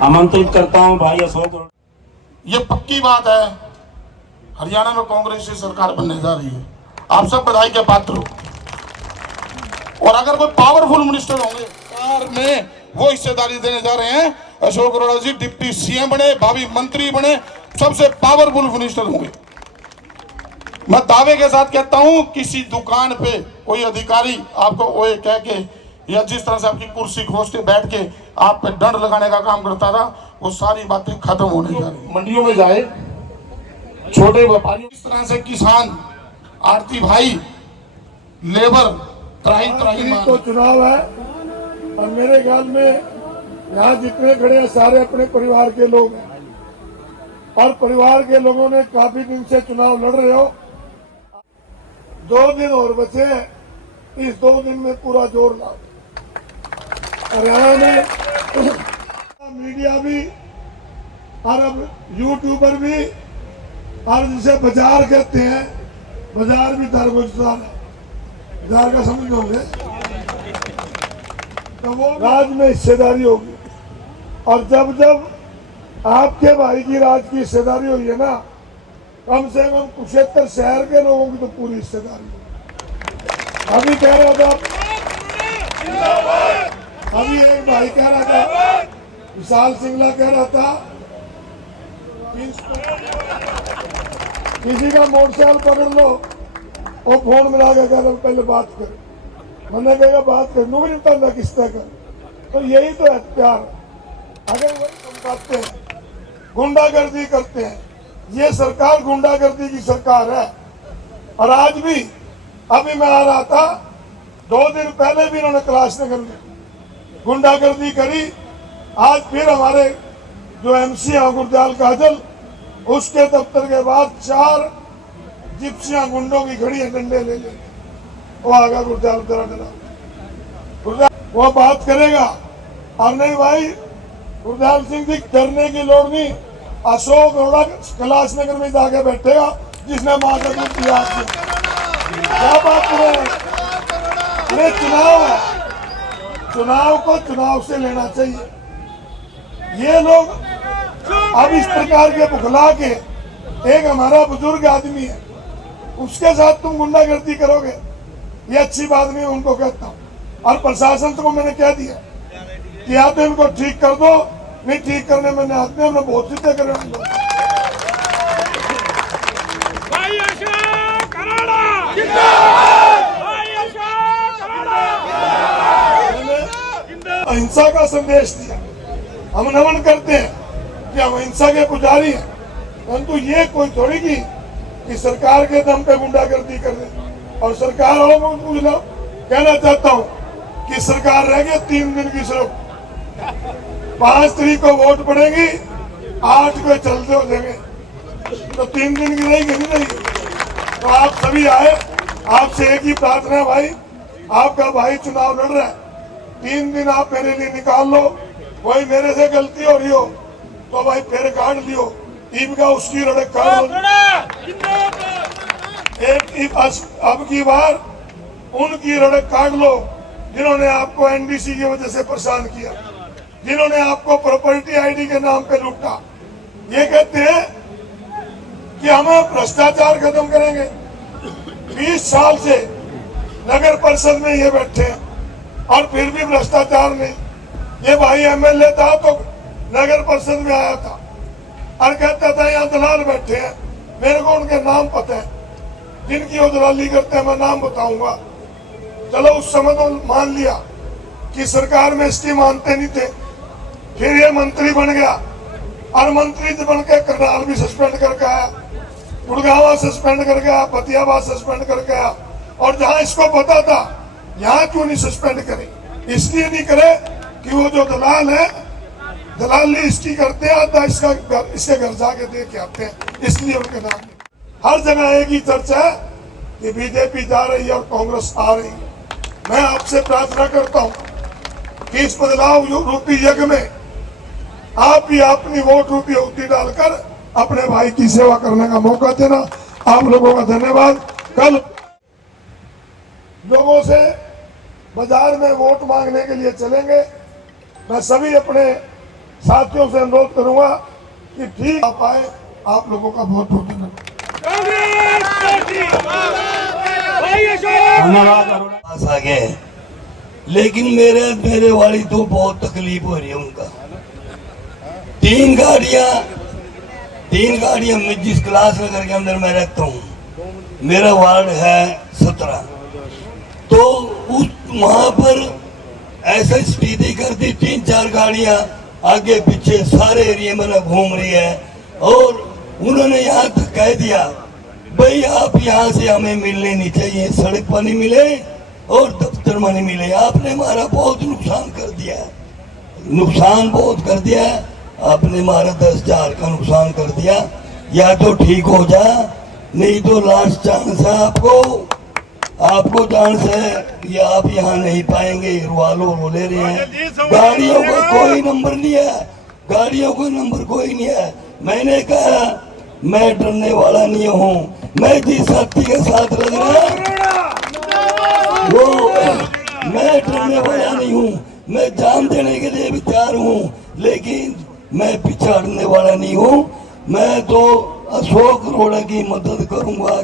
आमंत्रित करता हूं भाई अशोक। ये पक्की बात है, हरियाणा में कांग्रेस की सरकार बनने जा रही है। आप सब बधाई के पात्र हो। और अगर कोई पावरफुल मिनिस्टर होंगे सरकार में, वो हिस्सेदारी देने जा रहे हैं। अशोक अरोड़ा जी डिप्टी सीएम बने, भावी मंत्री बने, सबसे पावरफुल मिनिस्टर होंगे। मैं दावे के साथ कहता हूं, किसी दुकान पे कोई अधिकारी आपको ओए कह के या जिस तरह से आपकी कुर्सी खोज के बैठ के आप पे दंड लगाने का काम करता था, वो सारी बातें खत्म होने जा रही। मंडियों में जाए, छोटे व्यापारियों, इस तरह से किसान, आड़ती भाई, लेबर त्राही तो चुनाव है और मेरे ख्याल में यहाँ जितने खड़े हैं सारे अपने परिवार के लोग हैं और परिवार के लोगों ने काफी दिन से चुनाव लड़ रहे हो। 2 दिन और बचे हैं, इस 2 दिन में पूरा जोर लाओ। हरियाणा में मीडिया भी और अब यूट्यूबर भी, और जिसे बाजार कहते हैं, बाजार भी दारगुजार है, बाजार का समझ होंगे, तो वो राज में हिस्सेदारी होगी। और जब जब आपके भाई की राज की हिस्सेदारी हुई है ना, कम से कम कुरुक्षेत्र शहर के लोगों की तो पूरी हिस्सेदारी है। अभी कह रहा था, अभी एक भाई कह रहा था, विशाल सिंगला कह रहा था, किसी का मोटरसाइकिल पकड़ लो, वो फोन मिला के कह रहा पहले बात कर। मैंने कहा बात कर, नु भी नहीं पता किस तरह का। तो यही तो है प्यार। अगर वही समझाते हैं, गुंडागर्दी करते हैं, ये सरकार गुंडागर्दी की सरकार है। और आज भी, अभी मैं आ रहा था, 2 दिन पहले भी इन्होंने कैलाश नगर में गुंडागर्दी करी। आज फिर हमारे जो एमसी है गुरदयाल काजल, उसके दफ्तर के बाद 4 जिप्सियां गुंडों की खड़ी है डंडे ले ले। वो आगा गुरदयाल डरा डरा, वो बात करेगा। और नहीं भाई, गुरदयाल सिंह जी डरने की लोड़ नहीं। अशोक अरोड़ा कैलाश नगर में जाके बैठेगा जिसने मां का दूध पिया। क्या बात करें, ये चुनाव है, चुनाव को चुनाव से लेना चाहिए। ये लोग अब इस प्रकार के बुखला के, एक हमारा बुजुर्ग आदमी है, उसके साथ तुम गुंडागर्दी करोगे, ये अच्छी बात नहीं, उनको कहता हूँ। और प्रशासन को मैंने कह दिया कि या तो इनको ठीक कर दो, नहीं ठीक करने में आते हैं, बहुत सीधे कर रहे हैं। अहिंसा का संदेश दिया, हम नमन करते हैं कि हम अहिंसा के पुजारी हैं, परंतु ये कोई थोड़ी कि सरकार के दम पे गुंडागर्दी कर दे। और सरकार वालों को पूछ लो, कहना चाहता हूँ कि सरकार रह गई 3 दिन की सिर्फ, 5 तारीख को वोट पड़ेगी, 8 को चलते हो जाएंगे, तो 3 दिन की रहेगी नहीं रहेगी। तो आप सभी आए, आपसे एक ही प्रार्थना है भाई, आपका भाई चुनाव लड़ रहा है, 3 दिन आप मेरे लिए निकाल लो। कोई मेरे से गलती हो रही हो तो भाई फिर काट लियो, ईब का उसकी रड़क काट लो। एक अब की बार उनकी रड़क काट लो जिन्होंने आपको एनडीसी की वजह से परेशान किया, जिन्होंने आपको प्रॉपर्टी आईडी के नाम पे लूटा। ये कहते हैं कि हम भ्रष्टाचार खत्म करेंगे। 20 साल से नगर परिषद में ये बैठे हैं और फिर भी भ्रष्टाचार नहीं। ये भाई एमएलए था तो नगर परिषद में आया था और कहता था यहाँ दलाल बैठे हैं, मेरे को उनके नाम पता है, जिनकी वो दलाली करते हैं मैं नाम बताऊंगा। चलो उस समय तो मान लिया कि सरकार में इसकी मानते नहीं थे, फिर ये मंत्री बन गया और मंत्री बन के करनाल भी सस्पेंड करके आया, गुड़गांव सस्पेंड करके आया, फतेहाबाद सस्पेंड करके आया। और जहां इसको पता था यहाँ क्यों नहीं सस्पेंड करे, इसलिए नहीं करे कि वो जो दलाल है, दलाली इसकी करते हैं, आधा इसके घर जाके दे के आते हैं, इसलिए उनके नाम नहीं। हर जगह एक ही चर्चा है कि बीजेपी जा रही है और कांग्रेस आ रही है। मैं आपसे प्रार्थना करता हूं कि इस बदलाव रूपी यज्ञ में आप भी अपनी वोट रूपी आहुति डालकर अपने भाई की सेवा करने का मौका देना। आप लोगों का धन्यवाद। कल लोगों से बाजार में वोट मांगने के लिए चलेंगे। मैं सभी अपने साथियों से अनुरोध करूंगा कि ठीक आप आए। आप लोगों का बहुत बहुत धन्यवाद। धन्यवाद अरुण। पास आ गए हैं, लेकिन मेरे वाली तो बहुत तकलीफ हो रही है उनका। तीन गाड़ियां मैं जिस क्लास नगर के अंदर मैं रहता हूँ, मेरा वार्ड है 17, तो उस वहां पर ऐसा स्थिति कर दी, 3-4 गाड़ियां आगे पीछे सारे एरिया में ना घूम रही है। और उन्होंने यहाँ तक कह दिया, भाई आप यहाँ से हमें मिलने नहीं चाहिए, सड़क पर नहीं मिले और दफ्तर में नहीं मिले। आपने हमारा बहुत नुकसान कर दिया है, नुकसान बहुत कर दिया है। आपने हमारा 10,000 का नुकसान कर दिया। या तो ठीक हो जा, नहीं तो लास्ट चांस है आपको चांस है, ये आप यहाँ नहीं पाएंगे। रुआलो ले रहे हैं, गाड़ियों का कोई नंबर नहीं है, गाड़ियों का नंबर कोई नहीं है। मैंने कहा मैं डरने वाला नहीं हूँ, मैं जिस साथी के साथ लग रहा वो मैं डरने वाला नहीं हूँ, मैं जान देने के लिए भी तैयार हूँ, लेकिन मैं पिछाड़ने वाला नहीं हूँ। मैं तो अशोक अरोड़ा की मदद करूंगा।